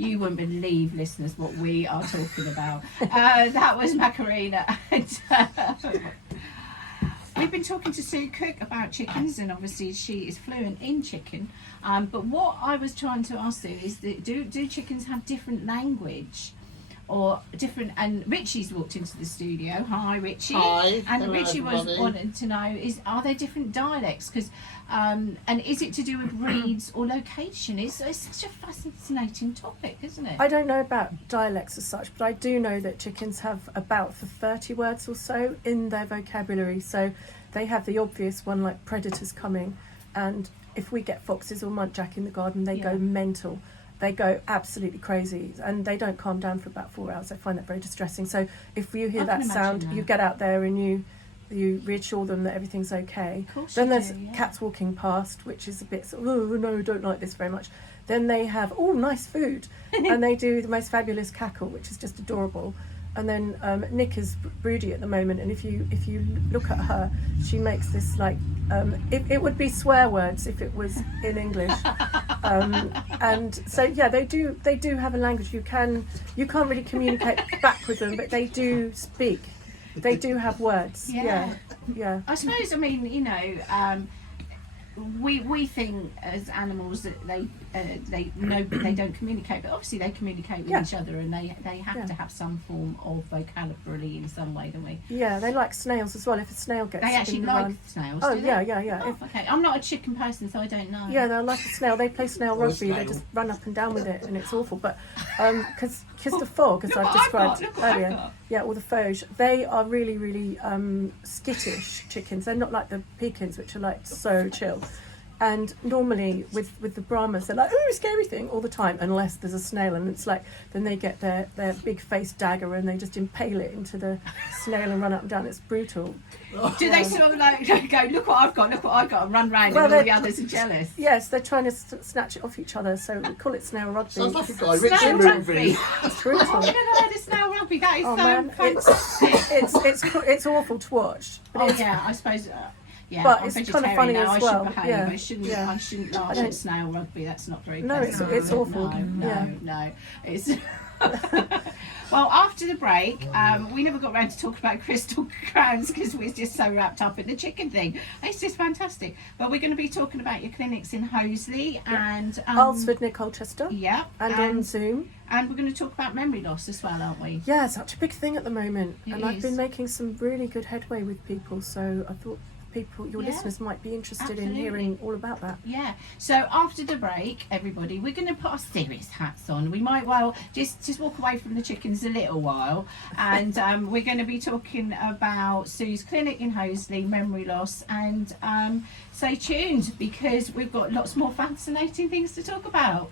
You wouldn't believe, listeners, what we are talking about. That was Macarena. And, we've been talking to Sue Cook about chickens, and obviously she is fluent in chicken. But what I was trying to ask Sue is, do chickens have different language? Or different, and Richie's walked into the studio. Hi, Richie. Hi. And Hello, Richie was everybody. wanting to know: are there different dialects? Because, and is it to do with breeds or location? It's such a fascinating topic, isn't it? I don't know about dialects as such, but I do know that chickens have about 30 words or so in their vocabulary. So they have the obvious one like predators coming, and if we get foxes or muntjac in the garden, they go mental. They go absolutely crazy, and they don't calm down for about 4 hours. I find that very distressing. So if you hear that sound, you get out there and you reassure them that everything's okay. Then there's cats walking past, which is a bit sort of, oh no, don't like this very much. Then they have, oh, nice food, and they do the most fabulous cackle, which is just adorable. And then Nick is broody at the moment, and if you look at her, she makes this like it would be swear words if it was in English. And so they do have a language. You can't really communicate back with them, but they do speak. They do have words. Yeah. I suppose, I mean, you know, we think as animals that they know they don't communicate, but obviously they communicate with each other, and they have to have some form of vocabulary in some way, don't we? Yeah, they like snails as well. If a snail gets they actually in the like run. snails. Oh do they? yeah. Oh, okay, I'm not a chicken person, so I don't know. Yeah, they're like a snail. They play snail rugby. They just run up and down with it, and it's awful. But because the fog, as I've described earlier, or the fauge, they are really, really skittish chickens. They're not like the pekins, which are like so chill. And normally with the Brahmas, they're like, oh, scary thing all the time, unless there's a snail, and it's like, then they get their big face dagger and they just impale it into the snail and run up and down. It's brutal. Do they sort of like go, look what I've got, and run round, and all the others are jealous? Yes, they're trying to snatch it off each other, so we call it snail rugby. Sounds like a Guy Ritchie movie. It's brutal. I've never heard of snail rugby. That is fantastic. It's awful to watch. But I suppose. Yeah, but I'm it's vegetarian kind of funny now. as well. I should behave. I shouldn't laugh at snail rugby. That's not very pleasant. No, it's awful. No. It's well, after the break, we never got around to talk about crystal crowns because we're just so wrapped up in the chicken thing. It's just fantastic. But we're going to be talking about your clinics in Hoseley and Alresford near Colchester. Yeah, and on Zoom. And we're going to talk about memory loss as well, aren't we? Yeah, it's such a big thing at the moment, I've been making some really good headway with people. So I thought your listeners might be interested in hearing all about that. Yeah. So after the break, everybody, we're going to put our serious hats on. We might just walk away from the chickens a little while, and we're going to be talking about Sue's clinic in Hoseley, memory loss, and stay tuned because we've got lots more fascinating things to talk about.